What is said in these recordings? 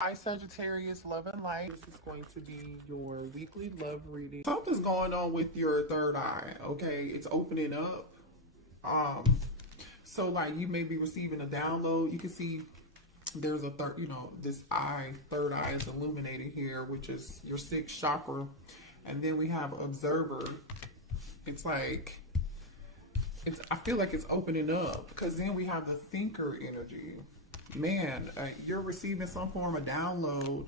Hi Sagittarius, love and light. This is going to be your weekly love reading. Something's going on with your third eye, okay? It's opening up. Um, so like you may be receiving a download. You can see there's a this third eye is illuminated here, which is your sixth chakra. And then we have observer. It's like I feel like it's opening up because then we have the thinker energy. Man, you're receiving some form of download.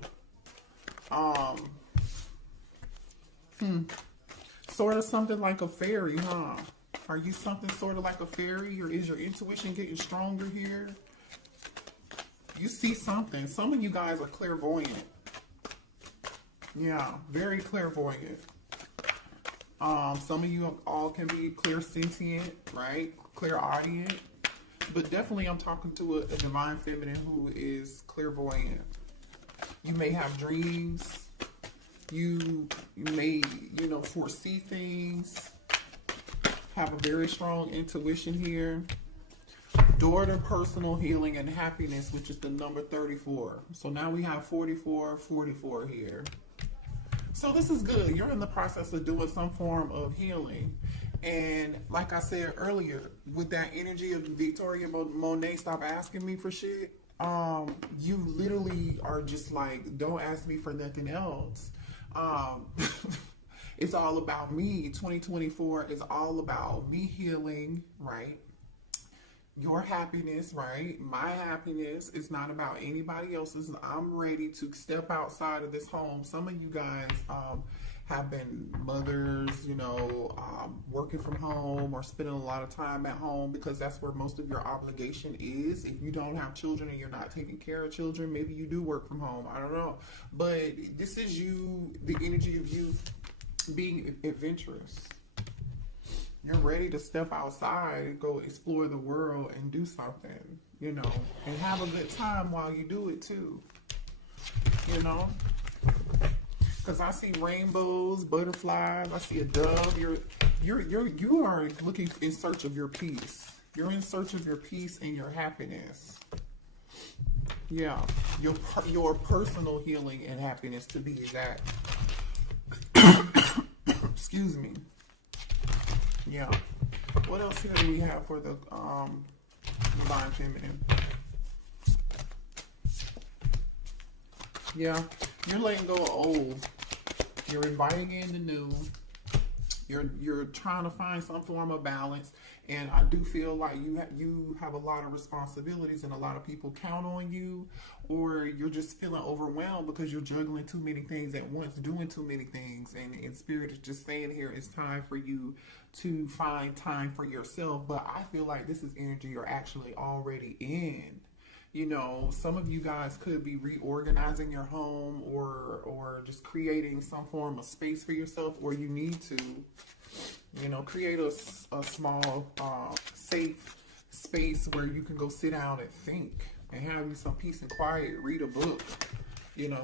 Sort of something like a fairy, huh? Are you something sort of like a fairy, or is your intuition getting stronger here? You see something. Some of you guys are clairvoyant. Yeah, very clairvoyant. Some of you all can be clairsentient, right? Clairaudient. But definitely I'm talking to a divine feminine who is clairvoyant. You may have dreams. You may, foresee things. Have a very strong intuition here. Door to personal healing and happiness, which is the number 34. So now we have 44 here. So this is good. You're in the process of doing some form of healing. And like I said earlier, with that energy of Victoria Monet, stop asking me for shit. You literally are just like, don't ask me for nothing else. It's all about me. 2024 is all about me healing, right? Your happiness, right? My happiness is not about anybody else's. I'm ready to step outside of this home. Some of you guys have been mothers, working from home or spending a lot of time at home because that's where most of your obligation is. If you don't have children and you're not taking care of children, maybe you do work from home. I don't know. But this is you, the energy of you being adventurous. You're ready to step outside and go explore the world and do something, and have a good time while you do it too, Because I see rainbows, butterflies. I see a dove. You are looking in search of your peace. You're in search of your peace and your happiness. Yeah, your personal healing and happiness, to be exact. Excuse me. Yeah. What else here do we have for the divine feminine? Yeah, you're letting go of old. You're inviting in the new. You're trying to find some form of balance, and I do feel like you have a lot of responsibilities, and a lot of people count on you, or you're just feeling overwhelmed because you're juggling too many things at once, doing too many things, and Spirit is just saying here it's time for you to find time for yourself. But I feel like this is energy you're actually already in. Some of you guys could be reorganizing your home or just creating some form of space for yourself, or you need to, create a small, safe space where you can go sit down and think and have you some peace and quiet, read a book,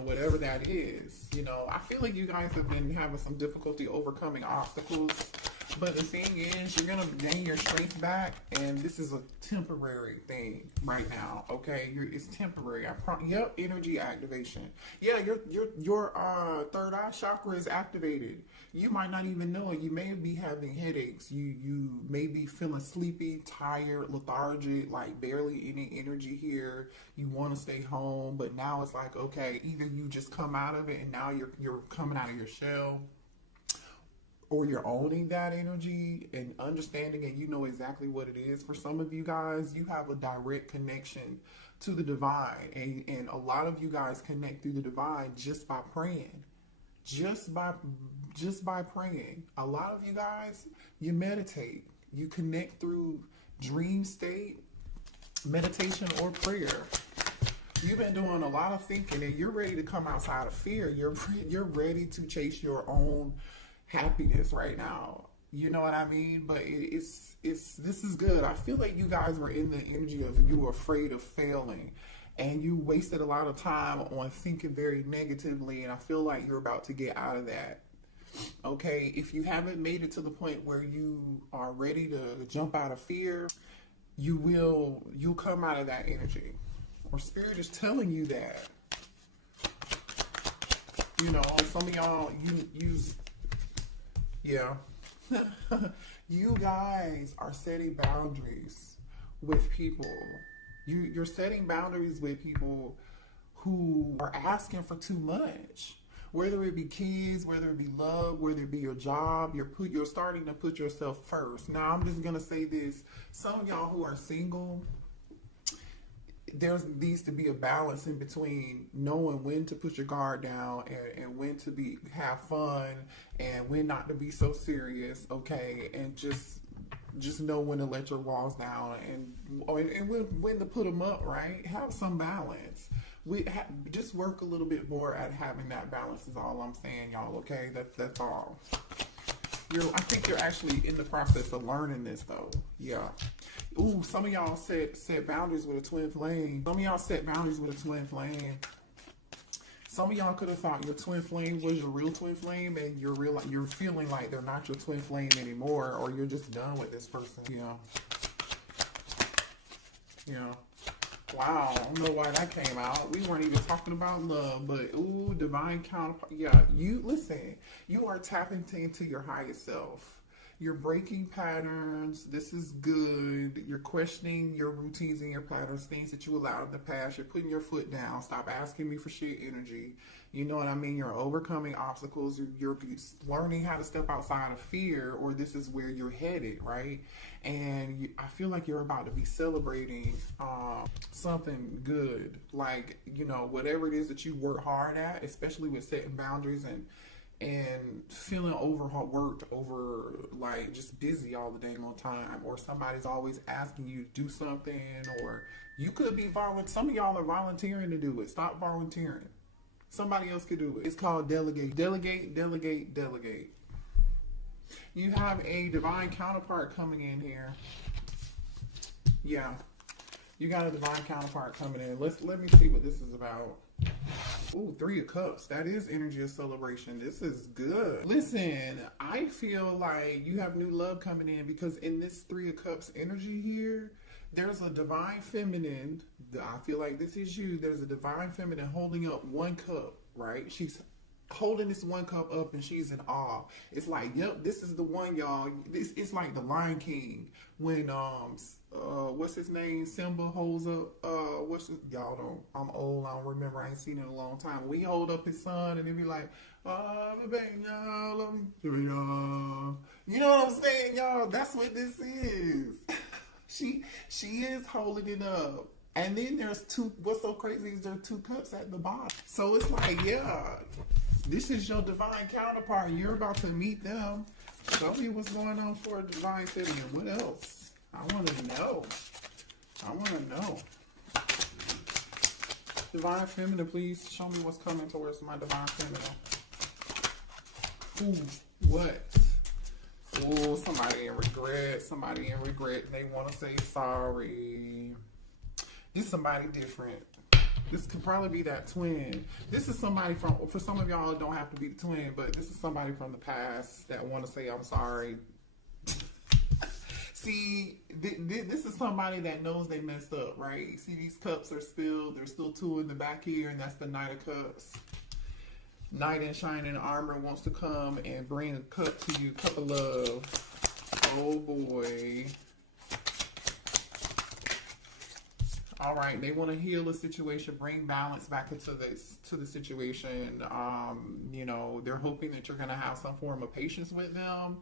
whatever that is. I feel like you guys have been having some difficulty overcoming obstacles. But the thing is, you're going to gain your strength back, and this is a temporary thing right now, okay? It's temporary. Yep, energy activation. Yeah, your third eye chakra is activated. You might not even know it. You may be having headaches. You may be feeling sleepy, tired, lethargic, like barely any energy here. You want to stay home, but now it's like, okay, either you just come out of it, and now you're coming out of your shell, or you're owning that energy and understanding, and you know exactly what it is. For some of you guys, you have a direct connection to the divine, and a lot of you guys connect through the divine just by praying. Just by praying. A lot of you guys, you meditate. You connect through dream state, meditation, or prayer. You've been doing a lot of thinking, and you're ready to come outside of fear. You're ready to chase your own happiness right now. You know what I mean? But this is good. I feel like you guys were in the energy of you were afraid of failing, and you wasted a lot of time on thinking very negatively, and I feel like you're about to get out of that. Okay, if you haven't made it to the point where you are ready to jump out of fear, you'll come out of that energy. Or Spirit is telling you that. You know, some of y'all, yeah. You guys are setting boundaries with people. You're setting boundaries with people who are asking for too much. Whether it be kids, whether it be love, whether it be your job, you're starting to put yourself first. Now, I'm just gonna say this: some of y'all who are single, there needs to be a balance in between knowing when to put your guard down and when to have fun and when not to be so serious, okay? And just know when to let your walls down and when to put them up, right? Have some balance. Just work a little bit more at having that balance is all I'm saying, y'all, okay? That's all. I think you're actually in the process of learning this, though. Yeah. Ooh, some of y'all set boundaries with a twin flame. Some of y'all set boundaries with a twin flame. Some of y'all could have thought your twin flame was your real twin flame, and you're feeling like they're not your twin flame anymore, or you're just done with this person. Yeah. Yeah. Wow, I don't know why that came out. We weren't even talking about love, but ooh, divine counterpart. Yeah, listen, you are tapping into your highest self. You're breaking patterns. This is good. You're questioning your routines and your patterns, things that you allowed in the past. You're putting your foot down. Stop asking me for shit energy. You know what I mean? You're overcoming obstacles. You're learning how to step outside of fear, or this is where you're headed, right? And I feel like you're about to be celebrating something good. Like, you know, whatever it is that you work hard at, especially with setting boundaries and feeling overworked, like just busy all the dang on time, or somebody's always asking you to do something, or you could be volunteering. Some of y'all are volunteering to do it. Stop volunteering. Somebody else could do it. It's called delegate. Delegate, delegate, delegate. You have a divine counterpart coming in here. Yeah. You got a divine counterpart coming in. Let me see what this is about. Ooh, 3 of Cups. That is energy of celebration. This is good. Listen, I feel like you have new love coming in, because in this 3 of Cups energy here, there's a divine feminine. I feel like this is you. There's a divine feminine holding up 1 cup, right? She's holding this 1 cup up and she's in awe. It's like, yep, this is the one, y'all. It's like the Lion King when what's his name? Simba holds up y'all don't, I'm old, I don't remember, I ain't seen it in a long time. We hold up his son and he be like, oh, baby, y'all, love me. You know what I'm saying, y'all? That's what this is. She is holding it up. And then there's 2, what's so crazy is there are 2 cups at the bottom. So it's like, yeah, this is your divine counterpart. You're about to meet them. Show me what's going on for a divine feminine. What else? I want to know. I want to know. Divine feminine, please show me what's coming towards my divine feminine. Ooh, what? Oh, somebody in regret. Somebody in regret. They want to say sorry. This is somebody different. This could probably be that twin. This is somebody for some of y'all, it don't have to be the twin, but this is somebody from the past that want to say, I'm sorry. See, this is somebody that knows they messed up, right? See, these cups are spilled. There's still 2 in the back here, and that's the Knight of Cups. Knight in shining armor wants to come and bring a cup to you, cup of love. Oh boy. All right, they want to heal the situation, bring balance back into the situation. You know, they're hoping that you're going to have some form of patience with them.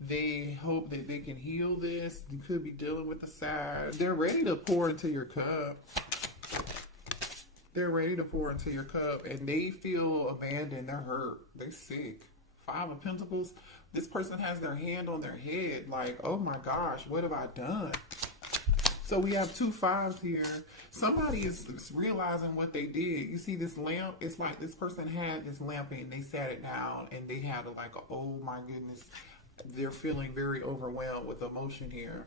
They hope that they can heal this. You could be dealing with the sad. They're ready to pour into your cup. They're ready to pour into your cup, and they feel abandoned. They're hurt. They're sick. 5 of Pentacles. This person has their hand on their head like, oh my gosh, what have I done? So we have 2 5s here. Somebody is realizing what they did. You see this lamp? It's like this person had this lamp and they sat it down and they had like, oh my goodness. They're feeling very overwhelmed with emotion here.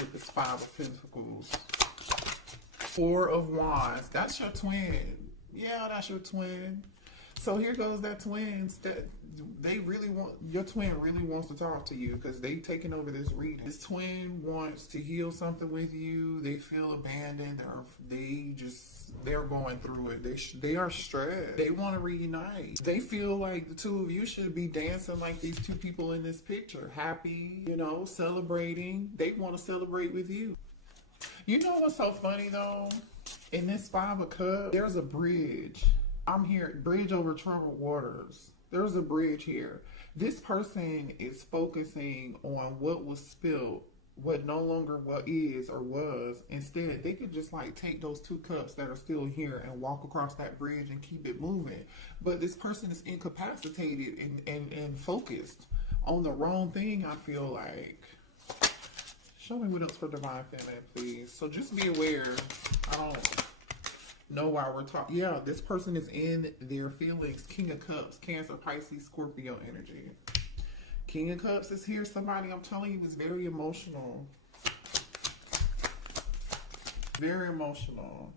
With this 5 of Pentacles. 4 of Wands. That's your twin. Yeah, that's your twin. So here goes that twin. They really want, your twin really wants to talk to you because they taking over this reading. This twin wants to heal something with you. They feel abandoned. They just They're going through it. They are stressed. They want to reunite. They feel like the two of you should be dancing like these two people in this picture. Happy, you know, celebrating. They want to celebrate with you. You know what's so funny though? In this Five of Cups, there's a bridge. I'm here, bridge over troubled waters. There's a bridge here. This person is focusing on what was spilled, what no longer what is or was. Instead, they could just like take those two cups that are still here and walk across that bridge and keep it moving. But this person is incapacitated and focused on the wrong thing, I feel like. Show me what else for Divine Feminine, please. So just be aware. I don't know why we're talking. Yeah, this person is in their feelings. King of Cups, Cancer, Pisces, Scorpio energy. King of Cups is here. Somebody, I'm telling you, is very emotional. Very emotional.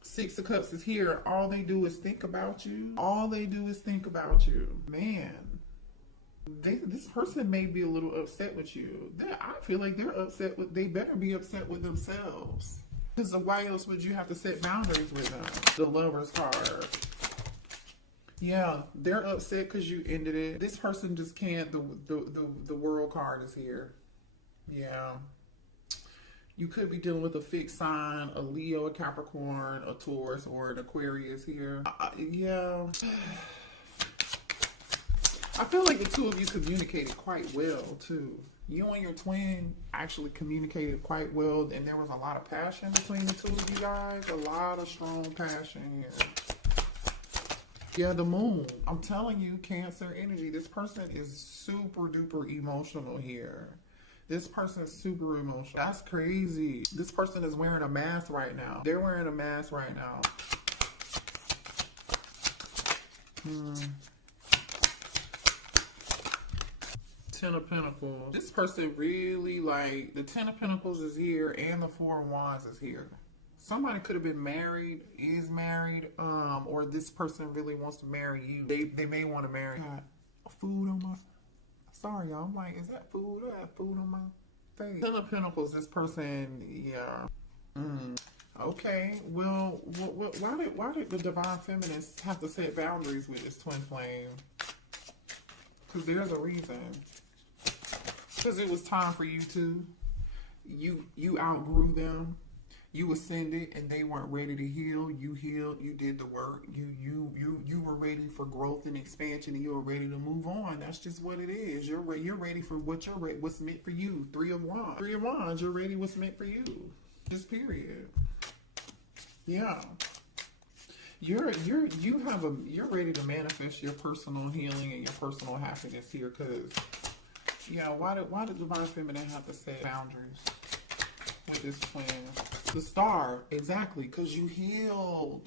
Six of Cups is here. All they do is think about you. All they do is think about you. Man. This person may be a little upset with you. I feel like they're upset with, they better be upset with themselves. Because why else would you have to set boundaries with them? The Lover's card. Yeah, they're upset because you ended it. This person just can't, the World card is here. Yeah. You could be dealing with a fixed sign, a Leo, a Capricorn, a Taurus, or an Aquarius here. Yeah. I feel like the two of you communicated quite well, too. You and your twin actually communicated quite well, and there was a lot of passion between the two of you guys. A lot of strong passion here. Yeah, the Moon. I'm telling you, Cancer energy. This person is super duper emotional here. This person is super emotional. That's crazy. This person is wearing a mask right now. They're wearing a mask right now. Ten of Pentacles. This person really, like, the Ten of Pentacles is here and the Four of Wands is here. Somebody could have been married, is married, or this person really wants to marry you. They may want to marry. Got food on my, sorry y'all, I'm like, is that food? I have food on my face. Ten of Pentacles, this person, yeah. Okay, well, why did the Divine Feminines have to set boundaries with this twin flame? Because there's a reason. Because it was time for you to. You outgrew them. You ascended, and they weren't ready to heal. You healed. You did the work. You were ready for growth and expansion, and you were ready to move on. That's just what it is. You're ready for what's meant for you. Three of Wands. Three of Wands. You're ready. What's meant for you. Just period. Yeah. You're ready to manifest your personal healing and your personal happiness here, because yeah, why did Divine Feminine have to set boundaries with this twin? The Star, exactly, because you healed,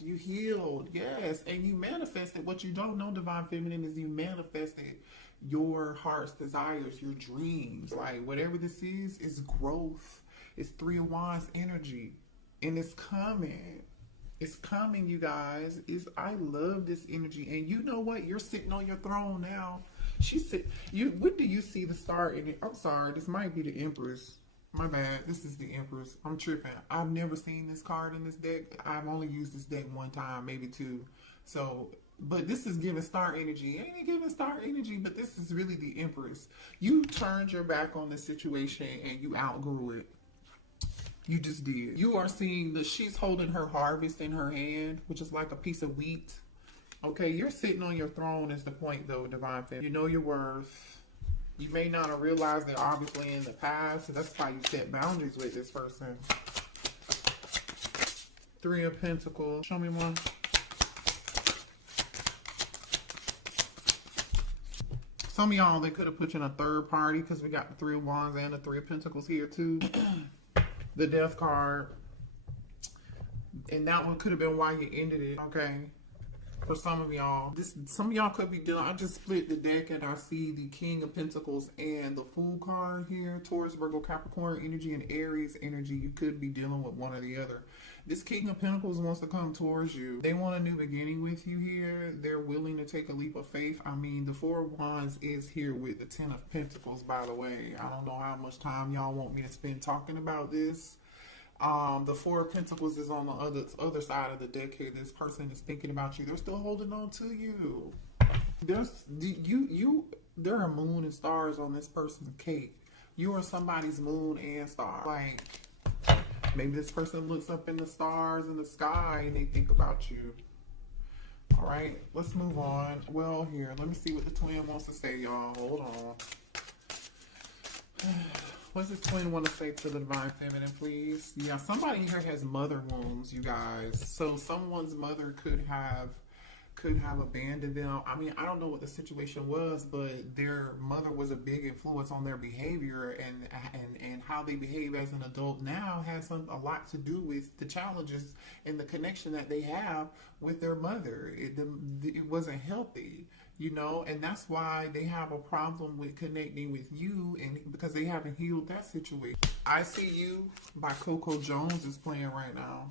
yes, and you manifested. What you don't know, Divine Feminine, is you manifested your heart's desires, your dreams. Like, whatever this is growth. It's Three of Wands energy, and it's coming. It's coming, you guys. I love this energy. And you know what? You're sitting on your throne now. When do you see the Star in it? I'm sorry. This might be the Empress. My bad. This is the Empress. I'm tripping. I've never seen this card in this deck. I've only used this deck one time, maybe two. So, but this is giving Star energy. Ain't it giving Star energy? But this is really the Empress. You turned your back on the situation and you outgrew it. You just did. You are seeing she's holding her harvest in her hand, which is like a piece of wheat. Okay, you're sitting on your throne is the point, though, Divine Feminine. You know your worth. You may not have realized it, obviously, in the past. So that's why you set boundaries with this person. Three of Pentacles. Show me one. Some of y'all, they could have put you in a third party because we got the Three of Wands and the Three of Pentacles here, too. The Death card. And that one could have been why you ended it, okay? For some of y'all. Some of y'all could be dealing. I just split the deck and I see the King of Pentacles and the Fool card here. Taurus, Virgo, Capricorn energy, and Aries energy. You could be dealing with one or the other. This King of Pentacles wants to come towards you. They want a new beginning with you here. They're willing to take a leap of faith. I mean, the Four of Wands is here with the Ten of Pentacles, by the way. I don't know how much time y'all want me to spend talking about this. The Four of Pentacles is on the other side of the deck here. This person is thinking about you. They're still holding on to you. There are moon and stars on this person's cake. You are somebody's moon and star. Like, maybe this person looks up in the stars in the sky and they think about you. All right, let's move on. Well, here, let me see what the twin wants to say, y'all. Hold on. What's this twin want to say to the divine feminine, please? Yeah, somebody here has mother wounds, you guys. So someone's mother could have abandoned them. I mean, I don't know what the situation was, but their mother was a big influence on their behavior, and how they behave as an adult now has a lot to do with the challenges and the connection that they have with their mother. It wasn't healthy, you know, and that's why they have a problem with connecting with you, and because they haven't healed that situation. I See You by Coco Jones is playing right now.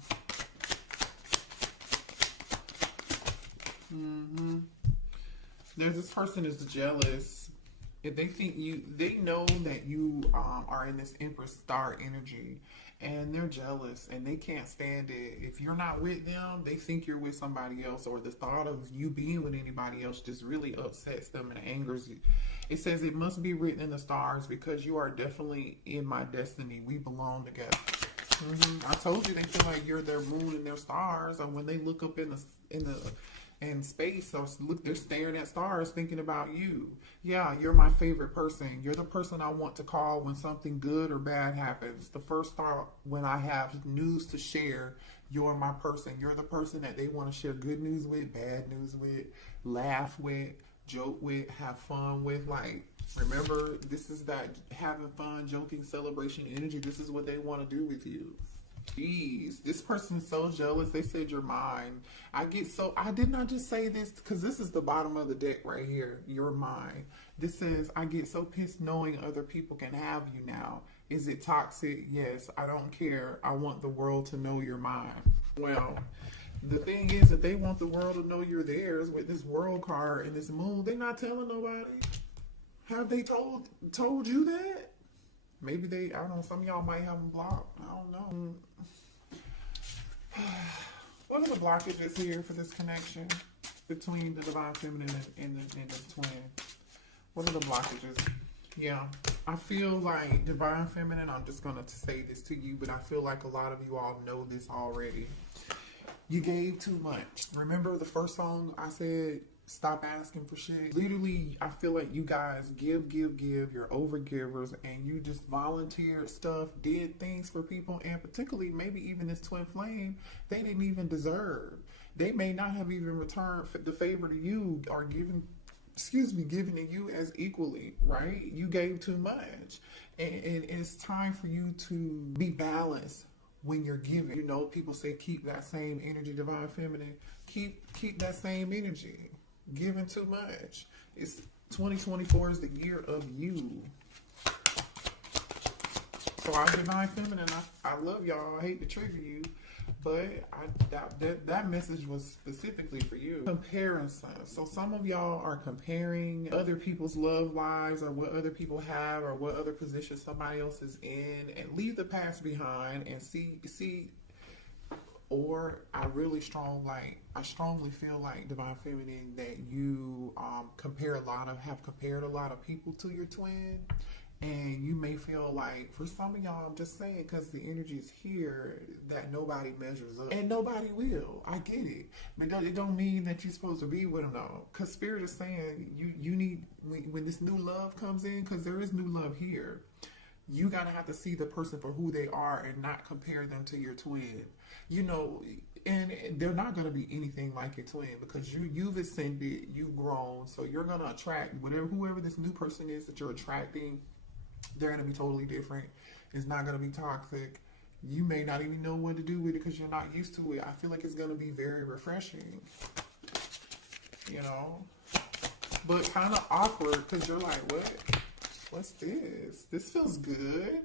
There's this person is jealous. If they think they know that you are in this Empress star energy, and they're jealous and they can't stand it. If you're not with them, they think you're with somebody else, or the thought of you being with anybody else just really upsets them and angers you. It says it must be written in the stars because you are definitely in my destiny. We belong together. I told you they feel like you're their moon and their stars, and when they look up in space, so look, they're staring at stars thinking about you. Yeah, you're my favorite person. You're the person I want to call when something good or bad happens. The first thought when I have news to share, you're my person. You're the person that they want to share good news with, bad news with, laugh with, joke with, have fun with. Like, remember, this is that having fun, joking, celebration energy. This is what they want to do with you. Jeez, this person's so jealous. They said you're mine. I did not just say this because this is the bottom of the deck right here. You're mine. This says, I get so pissed knowing other people can have you now. Is it toxic? Yes, I don't care. I want the world to know you're mine. Well, the thing is that they want the world to know you're theirs with this world card and this moon. They're not telling nobody. Have they told you that? Maybe I don't know, some of y'all might have them blocked. I don't know. What are the blockages here for this connection between the divine feminine and the twin? What are the blockages? Yeah, I feel like divine feminine, I'm just going to say this to you, but I feel like a lot of you all know this already. You gave too much. Remember the first song I said, stop asking for shit? Literally, I feel like you guys give. You're overgivers, and you just volunteered stuff, did things for people, and particularly maybe even this twin flame, they didn't even deserve. They may not have even returned the favor to you or given to you as equally, right? You gave too much, and it's time for you to be balanced when you're giving. You know, people say keep that same energy, divine feminine. Keep that same energy. Giving too much. It's 2024 is the year of you. So I'm divine feminine. I love y'all. I hate to trigger you, but that message was specifically for you. Comparison. So some of y'all are comparing other people's love lives, or what other people have, or what other position somebody else is in, and leave the past behind and see. Or I strongly feel like divine feminine that you have compared a lot of people to your twin, and you may feel like, for some of y'all, I'm just saying because the energy is here, that nobody measures up, and nobody will. I get it, but it don't mean that you're supposed to be with them though. Because Spirit is saying you need, when this new love comes in, because there is new love here, you gotta have to see the person for who they are and not compare them to your twin. You know, and they're not going to be anything like your twin, because you've ascended, you've grown, so you're going to attract whoever this new person is that you're attracting. They're going to be totally different. It's not going to be toxic. You may not even know what to do with it because you're not used to it. I feel like it's going to be very refreshing, you know, but kind of awkward because you're like, what's this? This feels good.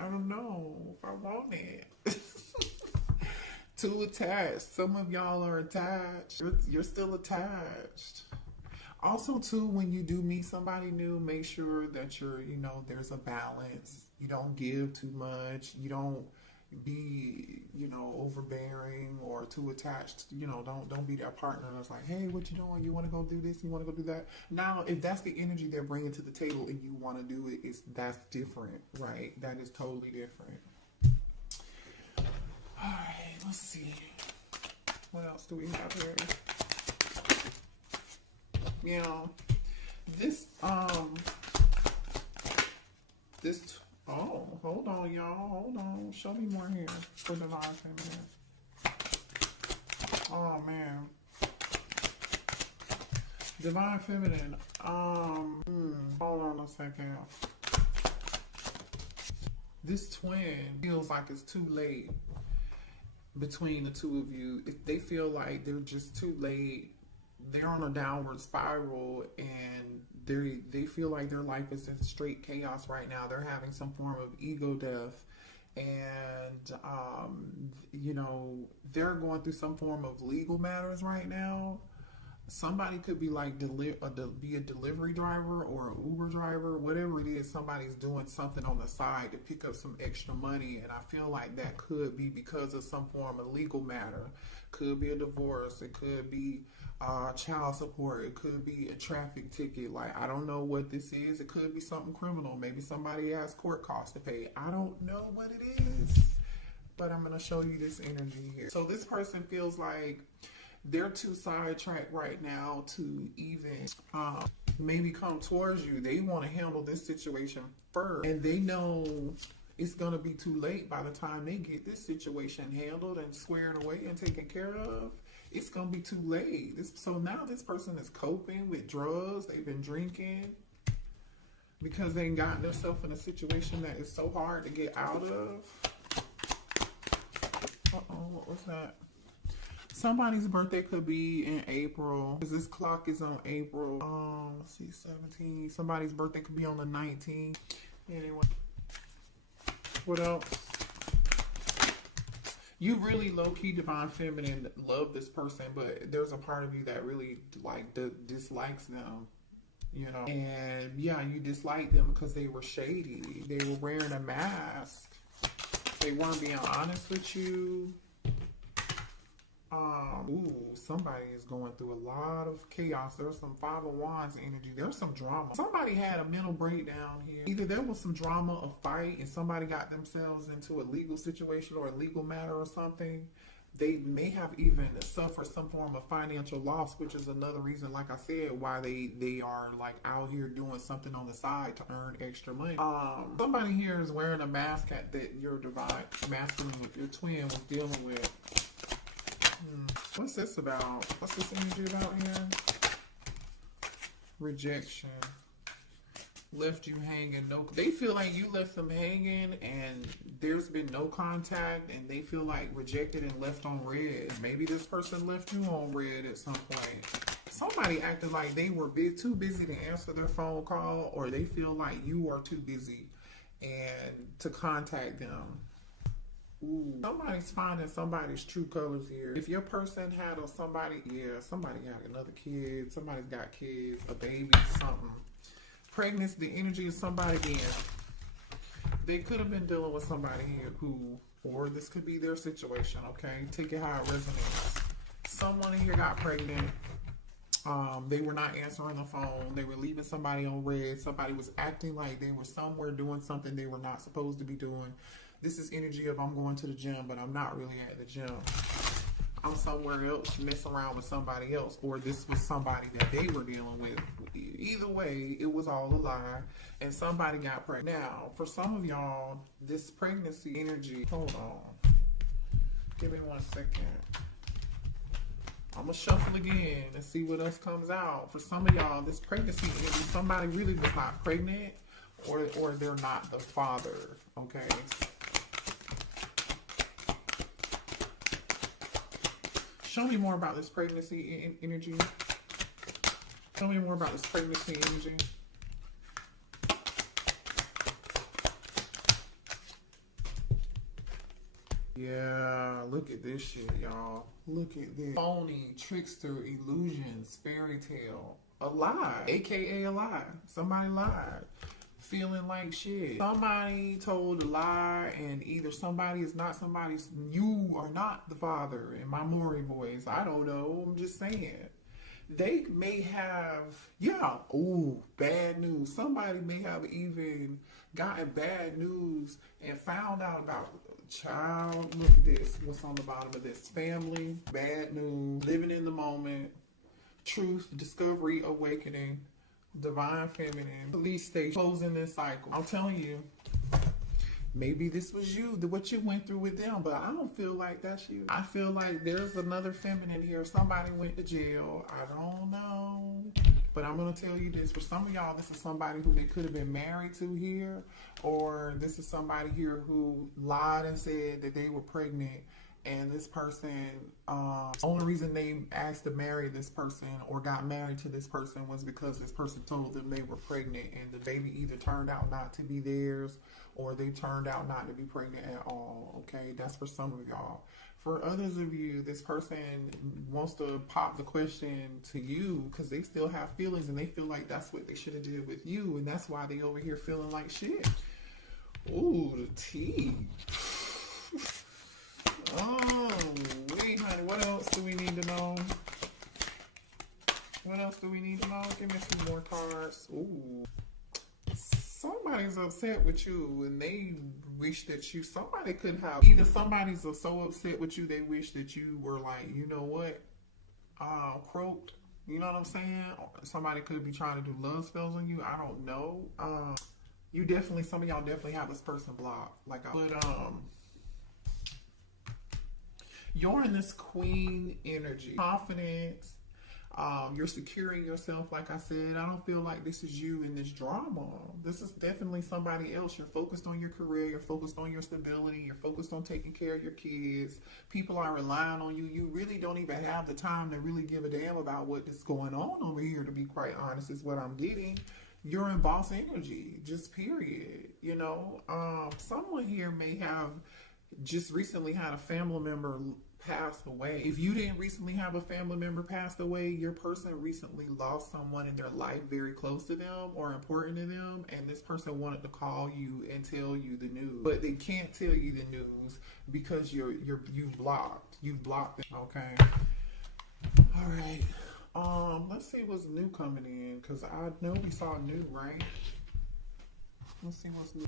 I don't know if I want it. Too attached. Some of y'all are attached. You're still attached. Also, too, when you do meet somebody new, make sure that there's a balance. You don't give too much. You don't be, you know, overbearing or too attached. You know, don't be that partner that's like, hey, what you doing? You want to go do this? You want to go do that? Now, if that's the energy they're bringing to the table and you want to do it, that's different, right? That is totally different. All right, let's see. What else do we have here? You know, this, oh, hold on, y'all. Hold on. Show me more here for divine feminine. Oh, man. Divine feminine. Hold on a second. This twin feels like it's too late between the two of you. If they feel like they're just too late, they're on a downward spiral, and they feel like their life is in straight chaos right now. They're having some form of ego death, and you know, they're going through some form of legal matters right now. Somebody could be like be a delivery driver or an Uber driver, whatever it is. Somebody's doing something on the side to pick up some extra money, and I feel like that could be because of some form of legal matter. Could be a divorce. It could be child support. It could be a traffic ticket. Like, I don't know what this is. It could be something criminal. Maybe somebody has court costs to pay. I don't know what it is, but I'm going to show you this energy here. So this person feels like they're too sidetracked right now to even maybe come towards you. They want to handle this situation first, and they know it's going to be too late by the time they get this situation handled and squared away and taken care of. It's going to be too late. So now this person is coping with drugs. They've been drinking because they got themselves in a situation that is so hard to get out of. Uh-oh, what was that? Somebody's birthday could be in April, because this clock is on April. Let's see, 17. Somebody's birthday could be on the 19th. Anyway, what else? You really low-key divine feminine love this person, but there's a part of you that really dislikes them, you know. And yeah, you dislike them because they were shady. They were wearing a mask. They weren't being honest with you. Somebody is going through a lot of chaos. There's some Five of Wands energy. There's some drama. Somebody had a mental breakdown here. Either there was some drama, a fight, and somebody got themselves into a legal situation or a legal matter or something. They may have even suffered some form of financial loss, which is another reason, like I said, why they are like out here doing something on the side to earn extra money. Somebody here is wearing a mask that your divine masculine, your twin was dealing with. What's this about? What's this energy about here? Rejection. Left you hanging. No, they feel like you left them hanging and there's been no contact, and they feel like rejected and left on red. Maybe this person left you on red at some point. Somebody acted like they were too busy to answer their phone call, or they feel like you are too busy and to contact them. Ooh, somebody's finding somebody's true colors here. If your person had somebody had another kid, somebody's got kids, a baby, something. Pregnancy, the energy of somebody again. They could have been dealing with somebody here or this could be their situation, okay? Take it how it resonates. Someone in here got pregnant. They were not answering the phone. They were leaving somebody on red. Somebody was acting like they were somewhere doing something they were not supposed to be doing. This is energy of I'm going to the gym, but I'm not really at the gym. I'm somewhere else messing around with somebody else, or this was somebody that they were dealing with. Either way, it was all a lie, and somebody got pregnant. Now, for some of y'all, this pregnancy energy, hold on. Give me 1 second. I'm going to shuffle again and see what else comes out. For some of y'all, this pregnancy energy, somebody really was not pregnant, or they're not the father, okay? Show me more about this pregnancy energy. Tell me more about this pregnancy energy. Yeah, look at this shit, y'all. Look at this. Phony, trickster, illusions, fairy tale. A lie, aka a lie. Somebody lied. feeling like shit. Somebody told a lie, and either somebody is not somebody's, you are not the father in my Maury voice. I don't know. I'm just saying. They may have, bad news. Somebody may have even gotten bad news and found out about child. Look at this. What's on the bottom of this? Family, bad news, living in the moment, truth, discovery, awakening, divine feminine, police station, closing this cycle. I'm telling you, maybe this was you, what you went through with them, but I don't feel like that's you. I feel like there's another feminine here. Somebody went to jail. I don't know. But I'm going to tell you this. For some of y'all, this is somebody who they could have been married to here, or this is somebody here who lied and said that they were pregnant. And this person, only reason they asked to marry this person or got married to this person was because this person told them they were pregnant, and the baby either turned out not to be theirs or they turned out not to be pregnant at all. Okay, that's for some of y'all. For others of you, this person wants to pop the question to you because they still have feelings and they feel like that's what they should have did with you, and that's why they over here feeling like shit. Ooh, the tea. Oh, wait, honey, what else do we need to know? What else do we need to know? Give me some more cards. Ooh. Somebody's upset with you and they wish that somebody could have, either somebody's so upset with you, they wish that you were like, you know what, croaked. You know what I'm saying? Somebody could be trying to do love spells on you. I don't know. Some of y'all definitely have this person blocked. You're in this queen energy, confidence. You're securing yourself. Like I said, I don't feel like this is you in this drama. This is definitely somebody else. You're focused on your career. You're focused on your stability. You're focused on taking care of your kids. People are relying on you. You really don't even have the time to really give a damn about what is going on over here, to be quite honest, is what I'm getting. You're in boss energy, just period. You know, someone here may have just recently had a family member passed away. If you didn't recently have a family member passed away, your person recently lost someone in their life very close to them or important to them, and this person wanted to call you and tell you the news, but they can't tell you the news because you've blocked them. Okay. All right. Let's see what's new coming in, because I know we saw new, right? Let's see what's new.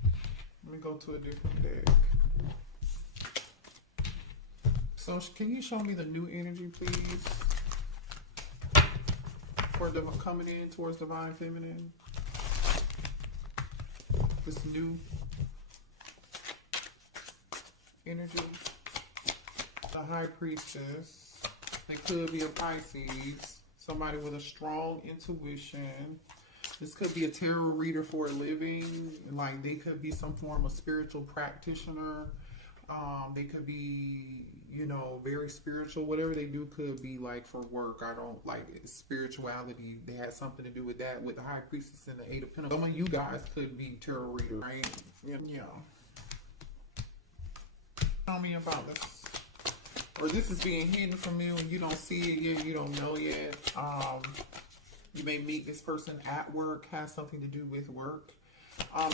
Let me go to a different deck. So can you show me the new energy, please, for coming in towards divine feminine? This new energy. The high priestess. They could be a Pisces. Somebody with a strong intuition. This could be a tarot reader for a living. Like, they could be some form of spiritual practitioner. They could be, you know, very spiritual. Whatever they do could be like for work. I don't like spirituality. They had something to do with that, with the high priestess and the 8 of Pentacles. Some of you guys could be tarot reader, right? Yeah. Tell me about this. Or this is being hidden from you and you don't see it yet. You don't know yet. You may meet this person at work. Has something to do with work.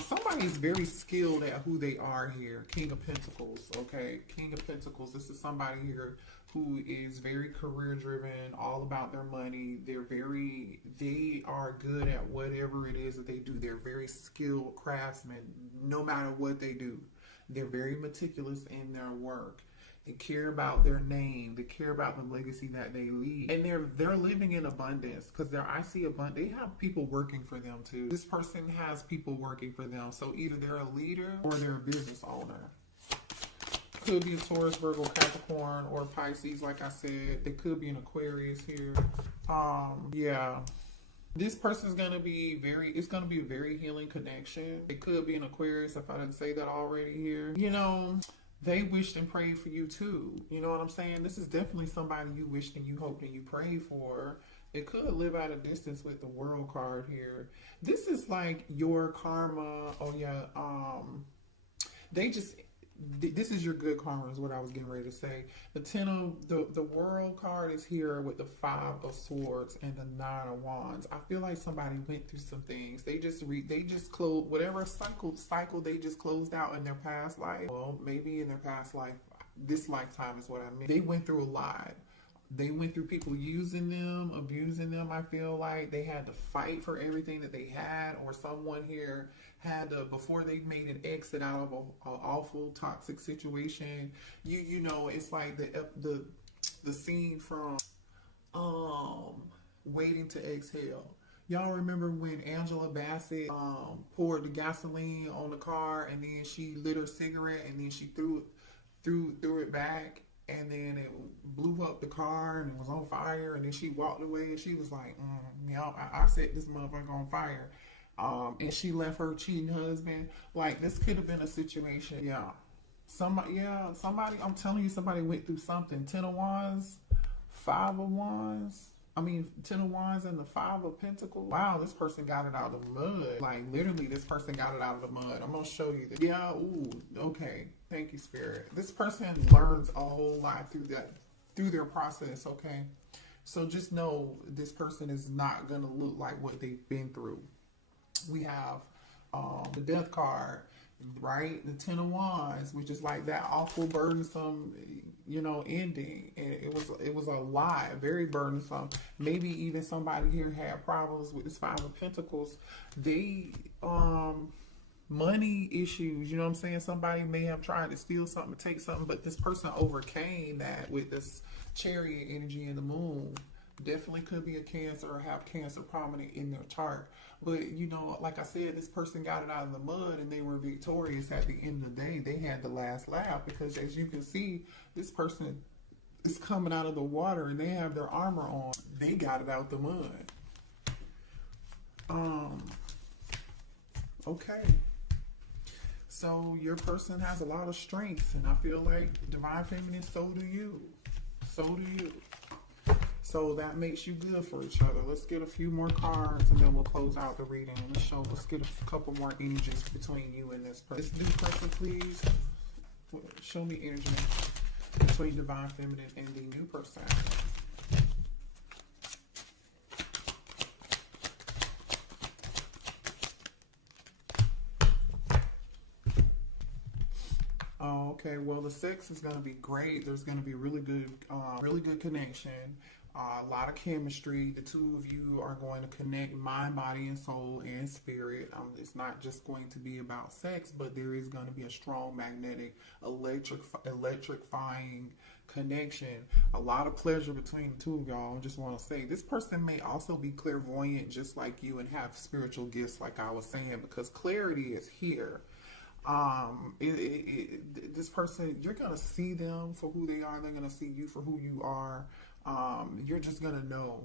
Somebody's very skilled at who they are here. King of Pentacles, okay? King of Pentacles. This is somebody here who is very career driven, all about their money. They are good at whatever it is that they do. They're very skilled craftsmen, no matter what they do. They're very meticulous in their work. They care about their name. They care about the legacy that they leave. And they're living in abundance, because I see abundance. They have people working for them too. This person has people working for them. So either they're a leader or they're a business owner. Could be a Taurus, Virgo, Capricorn, or Pisces, like I said. They could be an Aquarius here. Yeah. This person's going to be it's going to be a very healing connection. It could be an Aquarius, if I didn't say that already here. You know, they wished and prayed for you too. You know what I'm saying? This is definitely somebody you wished and you hoped and you prayed for. It could live at a distance with the World card here. This is like your karma. Oh yeah. this is your good karma is what I was getting ready to say. The ten of the world card is here with the 5 of swords and the 9 of wands. I feel like somebody went through some things. They just closed whatever cycle they just closed out in their past life. Well, maybe in their past life, this lifetime is what I mean. They went through a lot. They went through people using them, abusing them. I feel like they had to fight for everything that they had, or someone here had to, before they made an exit out of a awful toxic situation. You know, it's like the scene from Waiting to Exhale. Y'all remember when Angela Bassett poured the gasoline on the car, and then she lit her cigarette, and then she threw it back, and then it blew up the car and it was on fire, and then she walked away and she was like, I set this motherfucker on fire. And she left her cheating husband. Like, this could have been a situation. Somebody, I'm telling you, somebody went through something. 10 of Wands, 5 of Wands. 10 of Wands and the 5 of Pentacles. Wow, this person got it out of the mud. Like, literally, this person got it out of the mud. I'm going to show you this. Yeah, ooh, okay. Thank you, Spirit. This person learns a whole lot through their process, okay? So just know this person is not going to look like what they've been through. We have the Death card, right? The 10 of Wands, which is like that awful, burdensome, ending. And it was a lot, very burdensome. Maybe even somebody here had problems with this 5 of Pentacles. They, money issues, you know what I'm saying? Somebody may have tried to steal something, take something, but this person overcame that with this Chariot energy in the moon. Definitely could be a Cancer or have Cancer prominent in their chart. But, like I said, this person got it out of the mud and they were victorious at the end of the day. They had the last laugh because, as you can see, this person is coming out of the water and they have their armor on. They got it out the mud. Okay. So your person has a lot of strength, and I feel like Divine Feminine, so do you. So do you. So that makes you good for each other. Let's get a few more cards and then we'll close out the reading. Let's get a couple more energies between you and this person. This new person, please. Show me energy between Divine Feminine and the new person. Oh, okay. Well, the sex is going to be great. There's going to be really good connection. A lot of chemistry. The two of you are going to connect mind, body, and soul and spirit. It's not just going to be about sex, but there is going to be a strong magnetic, electrifying connection. A lot of pleasure between the two of y'all. I just want to say this person may also be clairvoyant just like you and have spiritual gifts like I was saying, because clarity is here. This person, you're going to see them for who they are. They're going to see you for who you are. You're just going to know.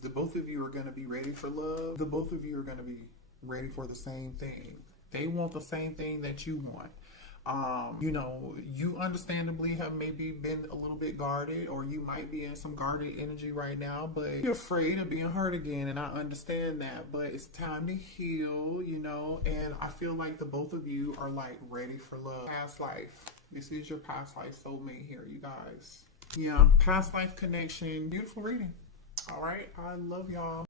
The both of you are going to be ready for love. The both of you are going to be ready for the same thing. They want the same thing that you want. You understandably have maybe been a little bit guarded, or you might be in some guarded energy right now, but you're afraid of being hurt again, and I understand that, but it's time to heal, and I feel like the both of you are like ready for love. Past life. This is your past life soulmate here, you guys. Yeah, past life connection. Beautiful reading. All right. I love y'all.